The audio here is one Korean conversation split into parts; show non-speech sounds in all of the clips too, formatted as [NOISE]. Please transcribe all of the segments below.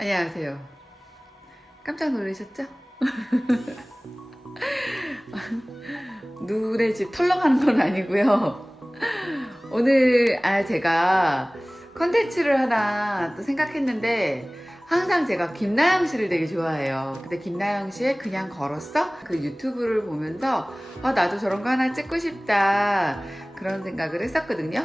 안녕하세요. 깜짝 놀라셨죠? 누구네 집 털러 가는 건 아니고요. 오늘 아 제가 컨텐츠를 하나 또 생각했는데 항상 제가 김나영 씨를 되게 좋아해요. 근데 김나영 씨의 그냥 걸었어? 그 유튜브를 보면서 아 나도 저런 거 하나 찍고 싶다 그런 생각을 했었거든요.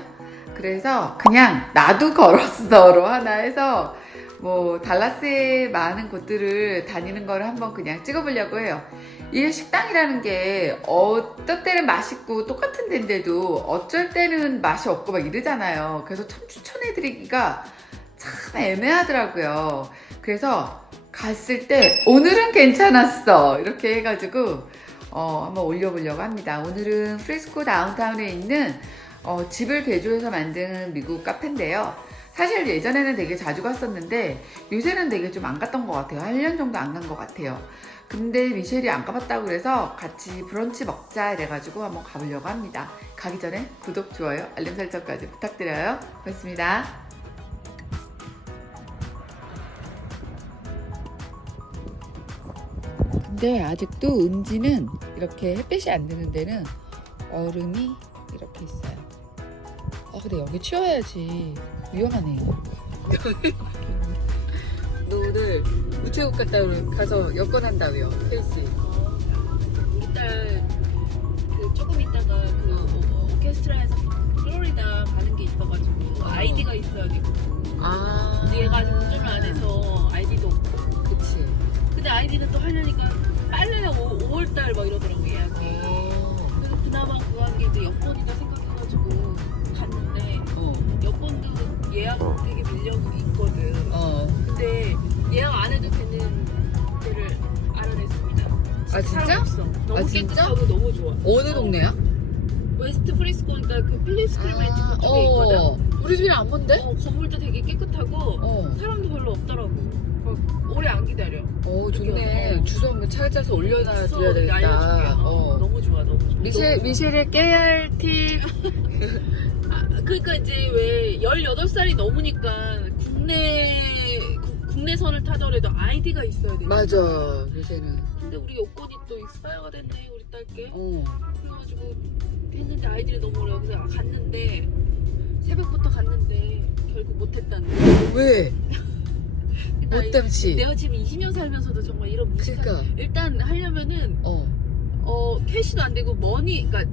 그래서 그냥 나도 걸었어로 하나 해서 뭐 달라스의 많은 곳들을 다니는 거를 한번 그냥 찍어보려고 해요. 이게 식당이라는 게 어떨 때는 맛있고 똑같은 데인데도 어쩔 때는 맛이 없고 막 이러잖아요. 그래서 참 추천해드리기가 참 애매하더라고요. 그래서 갔을 때 오늘은 괜찮았어 이렇게 해가지고 어, 한번 올려보려고 합니다. 오늘은 프리스코 다운타운에 있는 어, 집을 개조해서 만든 미국 카페인데요. 사실 예전에는 되게 자주 갔었는데 요새는 되게 좀 안 갔던 것 같아요. 한 1년 정도 안 간 것 같아요. 근데 미셸이 안 가봤다고 그래서 같이 브런치 먹자 이래가지고 한번 가보려고 합니다. 가기 전에 구독, 좋아요, 알림 설정까지 부탁드려요. 고맙습니다. 근데 아직도 음지는 이렇게 햇빛이 안 드는 데는 얼음이 이렇게 있어요. 아 근데 여기 치워야지 위험하네. [LAUGHS] 너 오늘 우체국 갔다 오- 가서 여권 한다며 페이스. 우리 딸 그 조금 있다가 그 어, 오케스트라에서 플로리다 가는 게 있어가지고 아이디가 있어야 되고 아. 근데 얘가 아직 운전을 안 해서 아이디도 없고 그치. 근데 아이디는 또 하려니까 빨래가 5월달 막 이러더라고 예 예약 되게 밀려고 있거든 어. 근데 예약 안 해도 되는 데를 알아냈습니다 아, 진짜? 사람 없어. 너무 아, 진짜? 깨끗하고 너무 좋아 어느 동네야? 웨스트 프리스코니까 그 필립스 크리메치 아, 그쪽에 있거든. 어. 우리 집이 안 본데? 어, 건물도 되게 깨끗하고 어. 사람도 별로 없더라고. 막 오래 안 기다려. 어, 좋네. 어. 주소 한번 차에 짜서 올려놔 주소 드려야 되겠다. 어, 어. 너무 좋아, 너무 좋아. 미셸, 너무 좋아. 미셸의 깨알 팁. [LAUGHS] 아, 그러니까 이제 왜 18살이 넘으니까 국내 국- 국내선을 타더라도 아이디가 있어야 돼. 맞아, 요새는. 근데 우리 여권이 또 익스파이어가 됐네, 우리 딸게. 어. 그래가지고 했는데 아이디를 너무 어려워. 그래서 아, 갔는데 새벽부터 갔는데 결국 못했다는 거야. 왜? [LAUGHS] 나못 담지? 내가 지금 20년 살면서도 정말 이런 무식한 그니까. 일단 하려면은 어. 어 캐시도 안 되고 머니 그러니까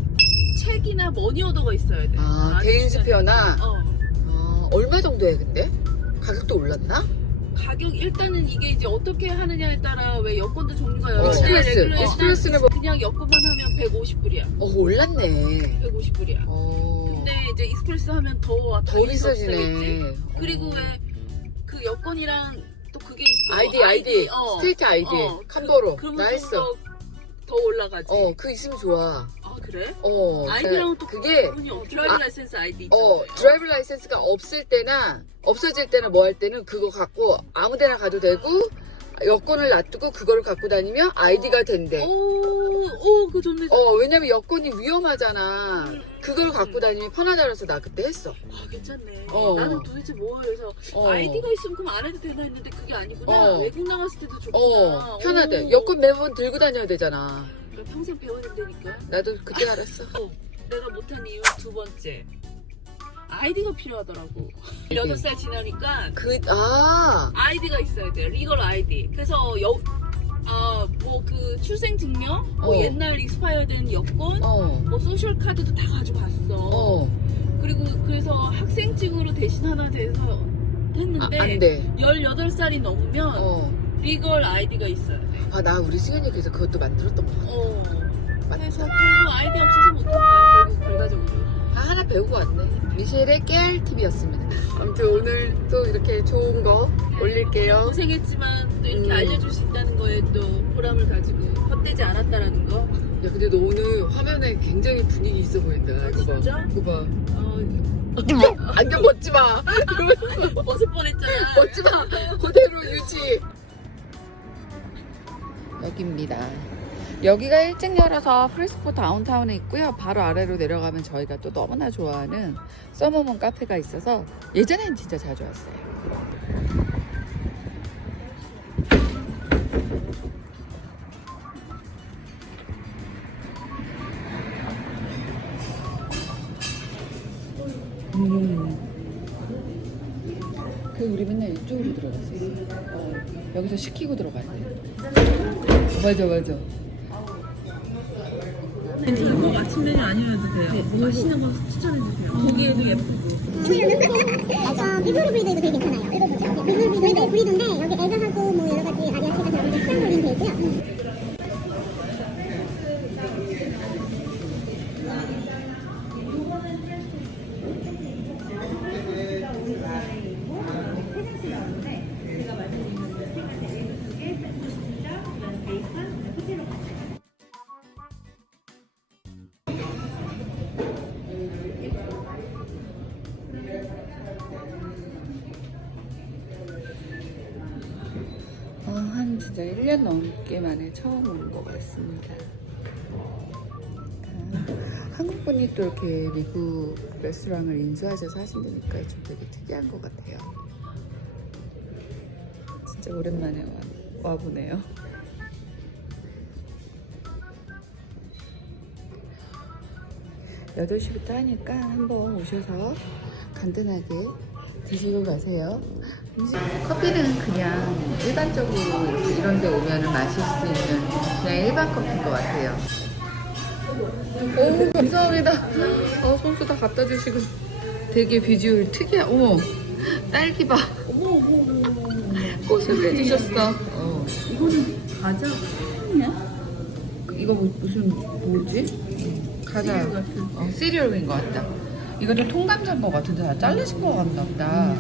책이나 머니 오더가 있어야 돼. 아, 아주 개인. 스페어나? 어 아, 얼마 정도 해, 근데? 가격도 올랐나? 가격 일단은 이게 이제 어떻게 하느냐에 따라 왜 여권도 종류가 여러 어, 익스프레스. 레귤러 익스프레스는 일단 그냥 여권만 하면 150불이야. 어, 올랐네. 150불이야. 어. 근데 이제 익스프레스 하면 더 더 당연히 비싸지네. 비싸겠지? 그리고 어. 왜 그 여권이랑 또 그게 있어. 아이디, 아이디. 어. 스테이트 아이디. 어. 그, 나 그러면 했어. 좀더 더 올라가지. 어, 그 있으면 좋아. 아 그래? 어. 아이디랑 또 그게, 없- 드라이브 아, 라이센스 아이디 있잖아. 어, 드라이브 라이센스가 없을 때나, 없어질 때나 뭐 할 때는 그거 갖고 아무 데나 가도 되고, 여권을 놔두고 그거를 갖고 다니면 아이디가 된대. 오, 오, 그 좋네. 어, 왜냐면 여권이 위험하잖아. 음, 그걸 음. 갖고 다니면 편하다 그래서 나 그때 했어. 아, 괜찮네. 어. 나는 도대체 뭐 해서 어. 아이디가 있으면 그럼 안 해도 되나 했는데 그게 아니구나. 어. 외국 나갔을 때도 좋구나. 어, 편하대. 오. 여권 매번 들고 다녀야 되잖아. 그러니까 평생 배워야 되니까. 나도 그때 알았어. 어, 내가 못한 이유 두 번째. 아이디가 필요하더라고. 8살 지나니까 그, 아, 아이디가 있어야 돼. 리걸 아이디. 그래서 여, 아, 뭐 그 출생 증명, 뭐 어. 옛날 익스파이어 된 여권, 어, 뭐 소셜 카드도 다 가져갔어. 어. 그리고 그래서 학생증으로 대신 하나 돼서 아, 했는데 안 돼. 18살이 넘으면 어. 리걸 아이디가 있어요. 아, 나 우리 승현이 그래서 그것도 만들었던 거 같아. 어. 그래서 맞다. 결국 아이디 없어서 못한 거야. 결국 결과적으로. 아, 하나 배우고 왔네. 미셸의 깨알 팁이었습니다. 아무튼 오늘 또 이렇게 좋은 거 올릴게요. 고생했지만 또 이렇게 음. 알려줄 수 있다는 거에 또 보람을 가지고 헛되지 않았다라는 거. 야, 근데 너 오늘 화면에 굉장히 분위기 있어 보인다. 아, 이거 봐. 진짜? 이거 봐. 어, 안경 벗지 마. [LAUGHS] 벗을 뻔했잖아. [LAUGHS] 벗지 마. 그대로 유지. 여기입니다. 여기가 1층열어서 프리스포 다운타운에 있고요. 바로 아래로 내려가면 저희가 또 너무나 좋아하는 써머문 카페가 있어서 예전엔 진짜 자주 왔어요. 음. 이쪽으로 들어갔었어. 어, 여기서 시키고 들어가야 돼. 맞아, 맞아. 이거 아침 메뉴 아니어도 돼요. 맛있는 거 추천해 주세요. 고기에도 예쁘고. 어, 미블 브리드도 되게 괜찮아요. 읽어보죠. 미블 브리드 브리드인데 여기 에그 1년 넘게 만에 처음 온 것 같습니다. 아, 한국 분이 또 이렇게 미국 레스토랑을 인수하셔서 하신다니까 좀 되게 특이한 것 같아요. 진짜 오랜만에 와, 와보네요. 여덟 시부터 하니까 한번 오셔서 간단하게 드시고 가세요. 커피는 그냥 일반적으로 이런 데 오면 마실 수 있는 그냥 일반 커피인 것 같아요. 오, 감사합니다. 어, 손수 다 갖다 주시고 되게 비주얼 특이해. 어머, 딸기바. 어머 어머 어머. 꽃을 빼주셨어. 어. 이거는 과자 아니야? 이거 뭐- 무슨 뭐지? 과자. 시리얼 같은. 어, 시리얼인 것 같다. 이것도 통감자인 것 같은데 다 잘리신 것 같나 보다.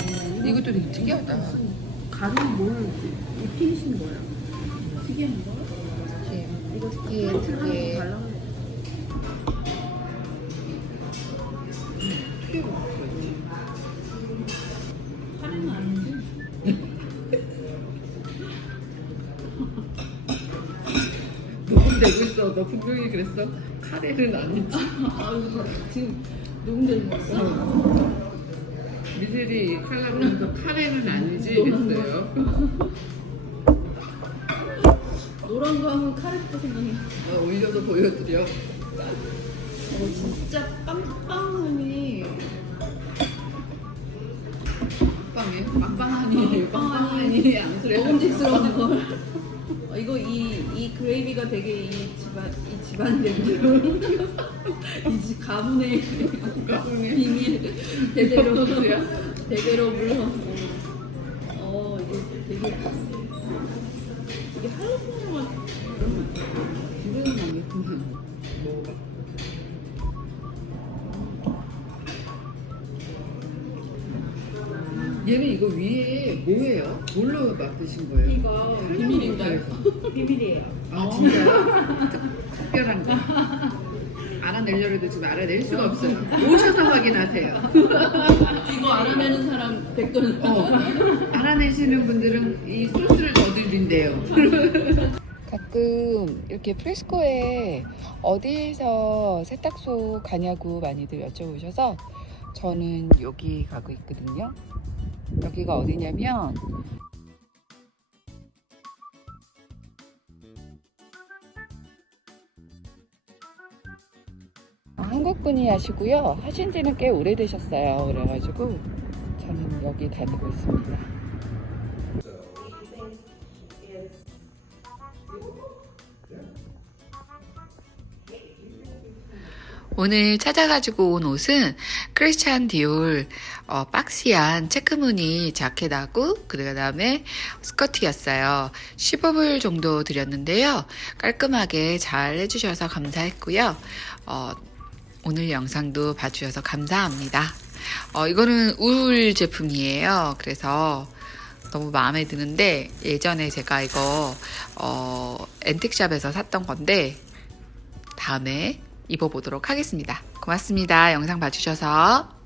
이것도 되게 특이하다. 가루는 뭘 입히신 거예요? 특이한 거? 이거 특이해, 특이해. 카레는 아니지? 녹음되고 있어. 너 분명히 그랬어. 카레는 아니지. 지금 녹음되는 거 있어? 미셀이 칼라보면서 카레는 아니지 이랬어요. [LAUGHS] 노란 거 하면 카레부터 생각해. 어, 올려서 보여드려. 어, 진짜 빵빵하니 빵에 빵빵하니 빵빵하니 앙스레. 먹음직스러운 걸. 어, 이거 이, 이 그레이비가 되게 이 집안 이 집안 냄새로 [LAUGHS] 이집 가문의 비밀 대대로 대대로 물러. 어 이게 되게 이게 집에는 안 먹으 얘는 이거 위에 뭐예요? 뭘로 만드신 거예요? 이거 비밀인가요? 비밀이에요. 아 진짜요? 특- 특별한 거. 알아내려고 해도 지금 알아낼 수가 없어요. 오셔서 확인하세요. 이거 알아내는 사람 댓글. 어, 알아내시는 분들은 이 소스를 더 드린대요. 가끔 이렇게 프레스코에 어디에서 세탁소 가냐고 많이들 여쭤보셔서 저는 여기 가고 있거든요. 여기가 어디냐면 아, 한국 분이 하시고요. 하신 지는 꽤 오래되셨어요. 그래가지고 저는 여기 다니고 있습니다. 오늘 찾아가지고 온 옷은 크리스찬 디올 어, 박시한 체크무늬 자켓하고 그 다음에 스커트였어요. 15불 정도 드렸는데요. 깔끔하게 잘 해주셔서 감사했고요. 어, 오늘 영상도 봐주셔서 감사합니다. 어, 이거는 울 제품이에요. 그래서 너무 마음에 드는데 예전에 제가 이거 어, 앤틱샵에서 샀던 건데 다음에 입어보도록 하겠습니다. 고맙습니다. 영상 봐주셔서.